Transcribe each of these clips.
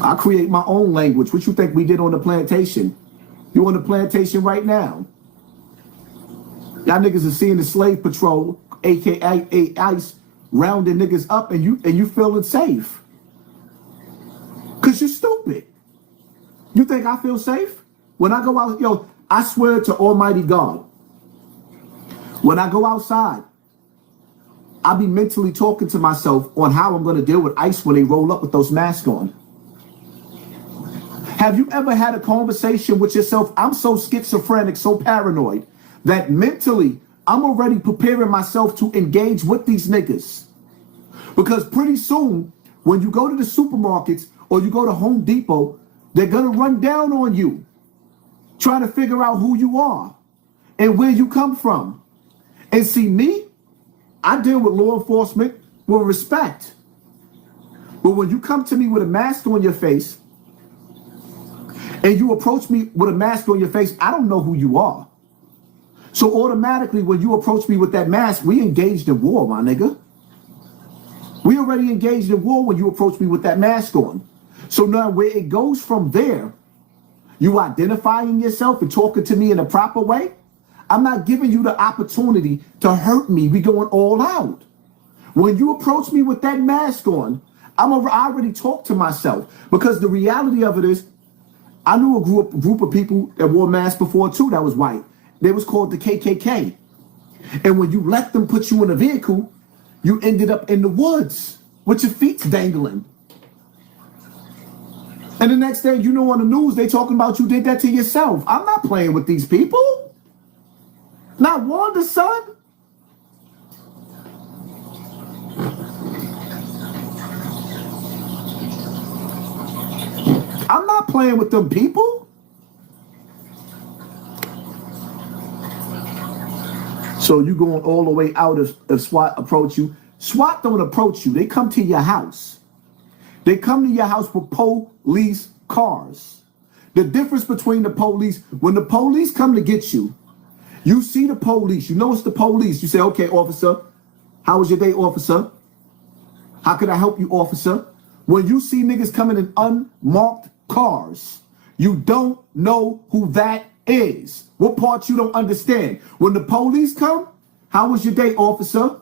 I create my own language. What you think we did on the plantation? You on the plantation right now? Y'all niggas are seeing the slave patrol, aka ICE, rounding niggas up, and you feeling safe. Cause you're stupid. You think I feel safe? When I go out, yo, I swear to Almighty God, when I go outside, I'll be mentally talking to myself on how I'm gonna deal with ICE when they roll up with those masks on. Have you ever had a conversation with yourself? I'm so schizophrenic, so paranoid, that mentally I'm already preparing myself to engage with these niggas. Because pretty soon, when you go to the supermarkets or you go to Home Depot, they're gonna run down on you, trying to figure out who you are and where you come from. And see me, I deal with law enforcement with respect. But when you come to me with a mask on your face, and you approach me with a mask on your face, I don't know who you are. So automatically, when you approach me with that mask, we engaged in war, my nigga. We already engaged in war when you approach me with that mask on. So now where it goes from there, you identifying yourself and talking to me in a proper way, I'm not giving you the opportunity to hurt me. We going all out. When you approach me with that mask on, I already talked to myself, because the reality of it is, I knew a group of people that wore masks before too that was white. They was called the KKK. And when you let them put you in a vehicle, you ended up in the woods with your feet dangling. And the next day, you know, on the news, they talking about you did that to yourself. I'm not playing with these people. Not Wanda, son. I'm not playing with them people. So you going all the way out if SWAT approach you. SWAT don't approach you. They come to your house. They come to your house with police cars. The difference between the police, when the police come to get you, you see the police. You know it's the police. You say, okay, officer, how was your day, officer? How could I help you, officer? When you see niggas coming in unmarked cars, you don't know who that is. What part you don't understand? When the police come, how was your day, officer?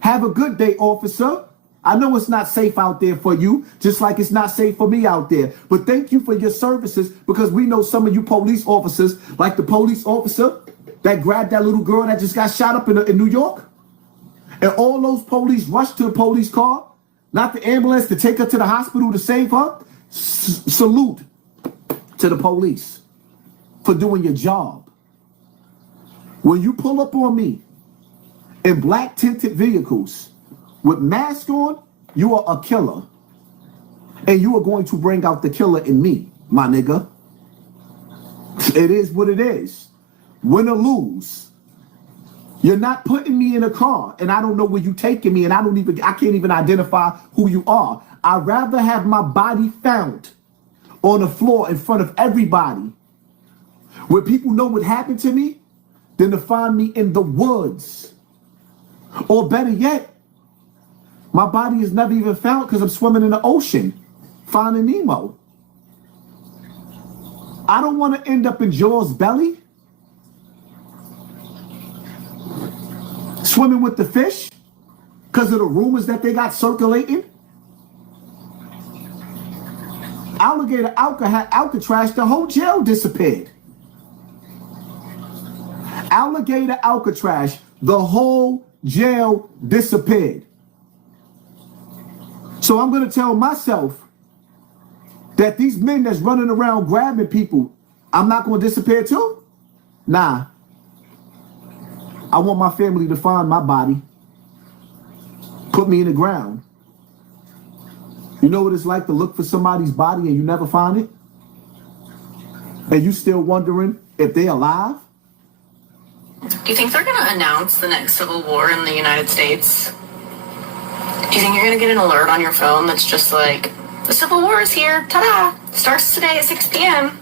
Have a good day, officer. I know it's not safe out there for you, just like it's not safe for me out there. But thank you for your services, because we know some of you police officers, like the police officer that grabbed that little girl that just got shot up in New York. And all those police rushed to the police car, not the ambulance, to take her to the hospital to save her. Salute to the police for doing your job. When you pull up on me in black tinted vehicles with masks on, you are a killer. And you are going to bring out the killer in me, my nigga. It is what it is. Win or lose. You're not putting me in a car and I don't know where you're taking me, and I can't even identify who you are. I'd rather have my body found on the floor in front of everybody where people know what happened to me than to find me in the woods. Or better yet, my body is never even found because I'm swimming in the ocean, finding Nemo. I don't want to end up in Jaws' belly, swimming with the fish because of the rumors that they got circulating. Alligator Alcatraz, the whole jail disappeared. Alligator Alcatraz, the whole jail disappeared. So I'm going to tell myself that these men that's running around grabbing people, I'm not going to disappear too? Nah. I want my family to find my body, put me in the ground. You know what it's like to look for somebody's body and you never find it? And you still wondering if they're alive? Do you think they're going to announce the next civil war in the United States? Do you think you're going to get an alert on your phone that's just like, the Civil War is here, ta-da, starts today at 6 p.m.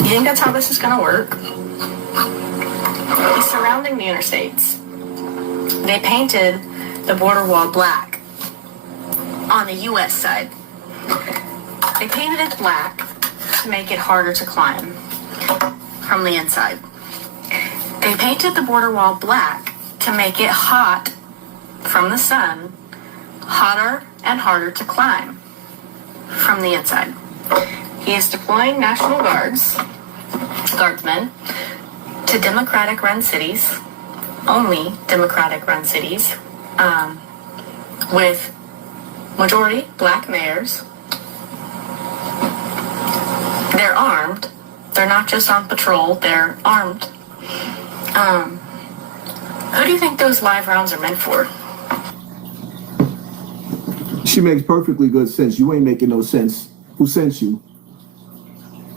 You think that's how this is going to work? Surrounding the interstates, they painted the border wall black on the U.S. side. They painted it black to make it harder to climb from the inside. They painted the border wall black to make it hot from the sun, hotter and harder to climb from the inside. He is deploying National Guardsmen to Democratic-run cities, only Democratic-run cities, with majority black mayors. They're armed. They're not just on patrol, they're armed. Who do you think those live rounds are meant for? She makes perfectly good sense. You ain't making no sense. Who sent you?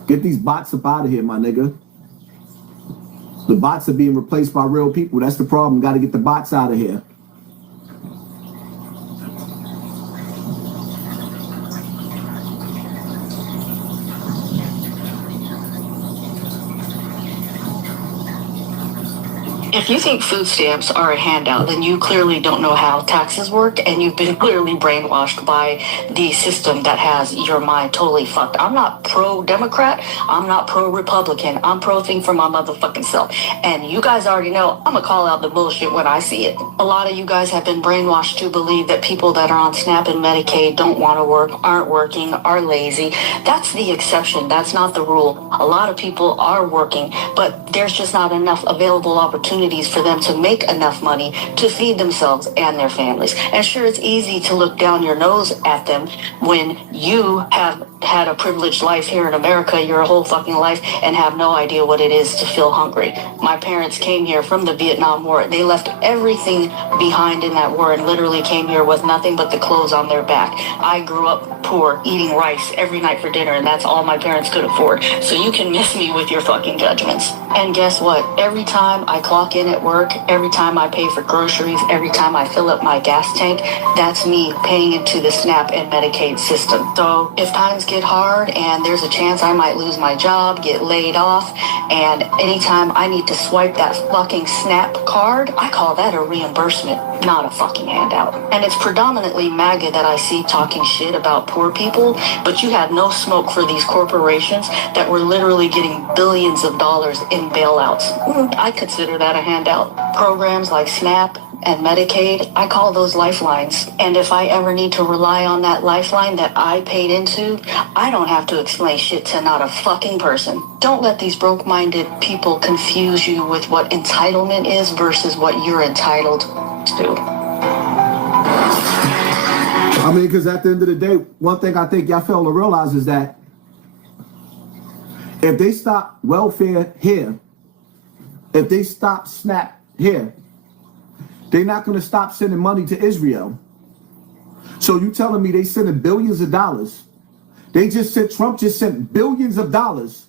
Get these bots up out of here, my nigga. The bots are being replaced by real people. That's the problem. Got to get the bots out of here. If you think food stamps are a handout, then you clearly don't know how taxes work, and you've been clearly brainwashed by the system that has your mind totally fucked. I'm not pro-Democrat. I'm not pro-Republican. I'm pro-think for my motherfucking self. And you guys already know I'm gonna call out the bullshit when I see it. A lot of you guys have been brainwashed to believe that people that are on SNAP and Medicaid don't want to work, aren't working, are lazy. That's the exception. That's not the rule. A lot of people are working, but there's just not enough available opportunities for them to make enough money to feed themselves and their families. And sure, it's easy to look down your nose at them when you have had a privileged life here in America your whole fucking life and have no idea what it is to feel hungry. My parents came here from the Vietnam War. They left everything behind in that war and literally came here with nothing but the clothes on their back. I grew up poor, eating rice every night for dinner, and that's all my parents could afford. So you can miss me with your fucking judgments. And guess what? Every time I clock in at work, every time I pay for groceries, every time I fill up my gas tank, that's me paying into the SNAP and Medicaid system. So if times get hard and there's a chance I might lose my job, get laid off, and anytime I need to swipe that fucking SNAP card, I call that a reimbursement, not a fucking handout. And it's predominantly MAGA that I see talking shit about poor people, but you had no smoke for these corporations that were literally getting billions of dollars in bailouts. I consider that a handout. Programs like SNAP and Medicaid, I call those lifelines. And if I ever need to rely on that lifeline that I paid into, I don't have to explain shit to not a fucking person. Don't let these broke-minded people confuse you with what entitlement is versus what you're entitled to. I mean, because at the end of the day, one thing I think y'all fail to realize is that if they stop welfare here, if they stop SNAP here, they're not going to stop sending money to Israel. So you telling me they sending billions of dollars? Trump just sent billions of dollars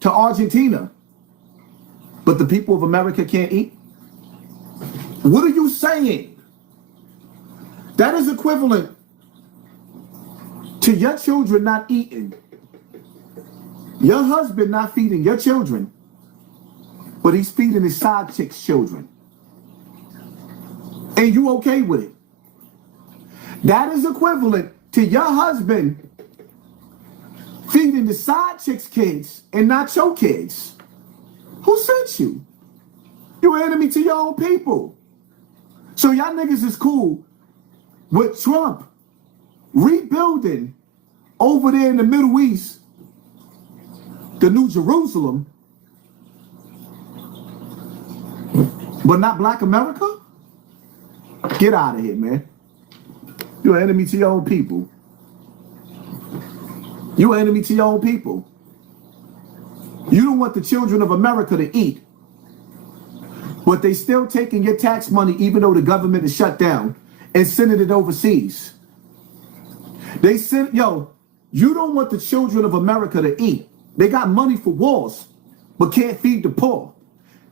to Argentina, but the people of America can't eat? What are you saying? That is equivalent to your children not eating, your husband not feeding your children, but he's feeding his side chick's children. And you okay with it? That is equivalent to your husband feeding the side chick's kids and not your kids. Who sent you? You're an enemy to your own people. So y'all niggas is cool with Trump rebuilding over there in the Middle East, the New Jerusalem, but not Black America? Get out of here, man. You're an enemy to your own people. You're an enemy to your own people. You don't want the children of America to eat, but they still taking your tax money even though the government is shut down and sending it overseas. They send, you don't want the children of America to eat. They got money for wars, but can't feed the poor.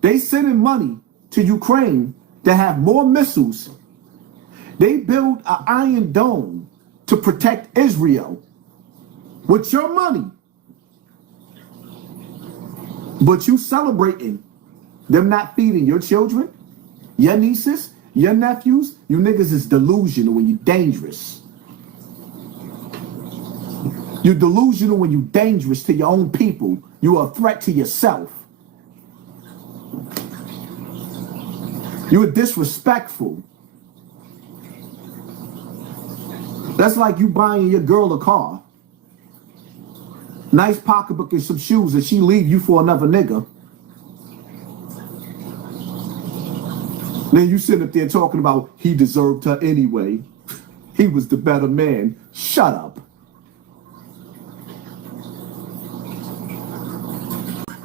They sending money to Ukraine to have more missiles. They build an Iron Dome to protect Israel with your money. But you celebrating them not feeding your children, your nieces, your nephews. You niggas is delusional and you dangerous. You're delusional when you're dangerous to your own people. You are a threat to yourself. You're disrespectful. That's like you buying your girl a car. Nice pocketbook and some shoes, and she leave you for another nigga. Then you sit up there talking about he deserved her anyway. He was the better man. Shut up.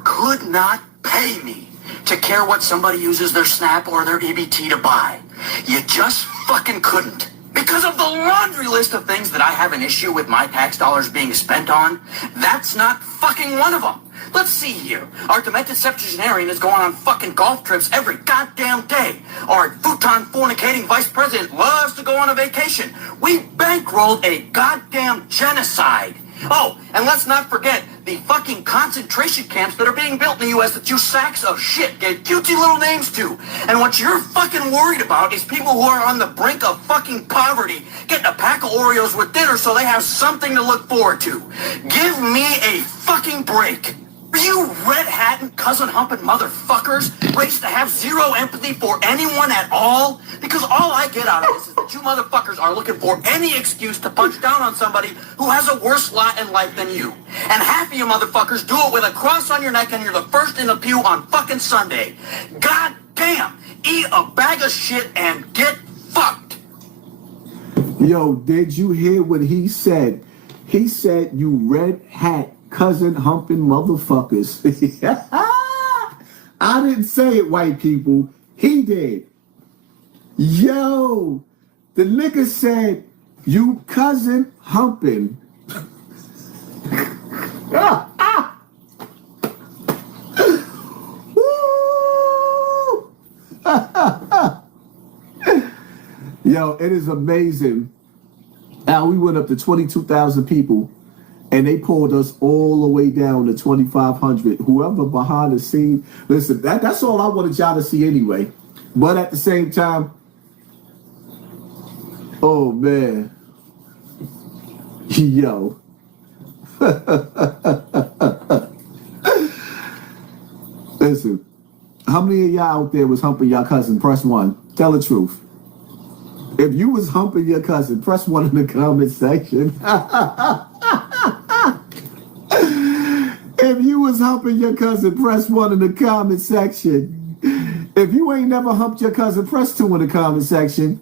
Could not pay me to care what somebody uses their SNAP or their EBT to buy. You just fucking couldn't. Because of the laundry list of things that I have an issue with my tax dollars being spent on, that's not fucking one of them. Let's see here. Our demented septuagenarian is going on fucking golf trips every goddamn day. Our futon fornicating vice president loves to go on a vacation. We bankrolled a goddamn genocide. Oh, and let's not forget the fucking concentration camps that are being built in the U.S. that you sacks of shit gave cutesy little names to. And what you're fucking worried about is people who are on the brink of fucking poverty getting a pack of Oreos with dinner so they have something to look forward to. Give me a fucking break. Are you red hat and cousin humping motherfuckers raised to have zero empathy for anyone at all? Because all I get out of this is that you motherfuckers are looking for any excuse to punch down on somebody who has a worse lot in life than you. And half of you motherfuckers do it with a cross on your neck and you're the first in the pew on fucking Sunday. God damn, eat a bag of shit and get fucked. Yo, did you hear what he said? He said, you red hat cousin humping motherfuckers. I didn't say it, white people. He did. Yo, the nigga said, you cousin humping. Yo, it is amazing how we went up to 22,000 people and they pulled us all the way down to 2,500. Whoever behind the scene, listen, that's all I wanted y'all to see anyway. But at the same time, oh man, yo. Listen, how many of y'all out there was humping your cousin? Press 1. Tell the truth. If you was humping your cousin, press 1 in the comment section. If you was humping your cousin, press 1 in the comment section. If you ain't never humped your cousin, press 2 in the comment section.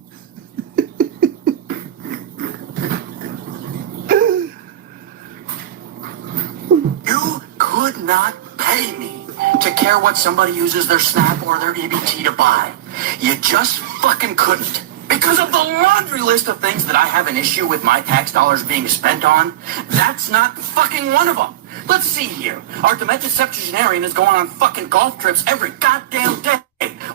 You could not pay me to care what somebody uses their SNAP or their EBT to buy. You just fucking couldn't. Because of the laundry list of things that I have an issue with my tax dollars being spent on, that's not fucking one of them. Let's see here. Our demented septuagenarian is going on fucking golf trips every goddamn day.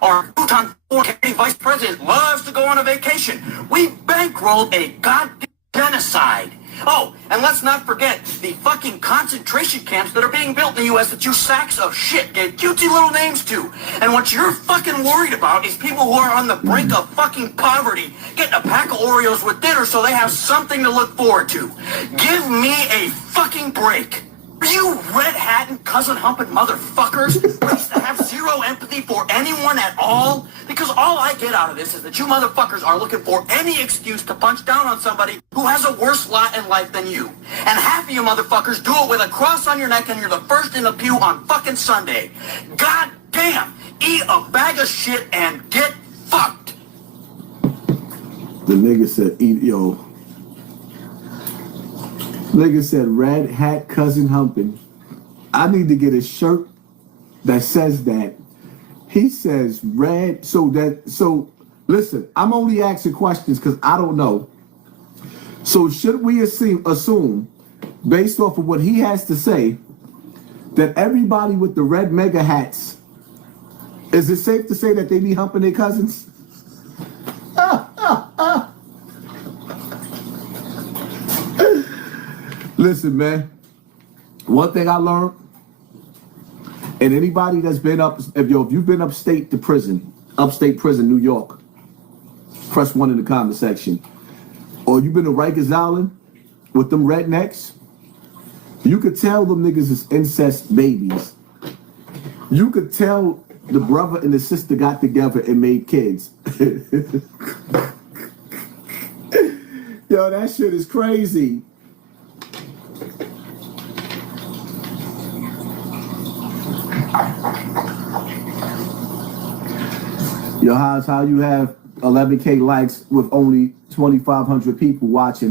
Our futon fornicating vice president loves to go on a vacation. We bankrolled a goddamn genocide. Oh, and let's not forget the fucking concentration camps that are being built in the U.S. that you sacks of shit gave cutesy little names to. And what you're fucking worried about is people who are on the brink of fucking poverty getting a pack of Oreos with dinner so they have something to look forward to. Give me a fucking break. Are you red hat and cousin humping motherfuckers raised to have zero empathy for anyone at all? Because all I get out of this is that you motherfuckers are looking for any excuse to punch down on somebody who has a worse lot in life than you. And half of you motherfuckers do it with a cross on your neck and you're the first in the pew on fucking Sunday. God damn, eat a bag of shit and get fucked. The nigga said, yo. Nigga said, red hat cousin humping. I need to get a shirt that says that. He says red, so listen, I'm only asking questions because I don't know. So should we assume, based off of what he has to say, that everybody with the red mega hats, is it safe to say that they be humping their cousins? Listen, man, one thing I learned, and anybody that's been if you've been upstate prison, New York, press 1 in the comment section. Or you've been to Rikers Island with them rednecks, You could tell them niggas is incest babies. You could tell the brother and the sister got together and made kids. Yo, that shit is crazy. Yo, how you have 11K likes with only 2,500 people watching?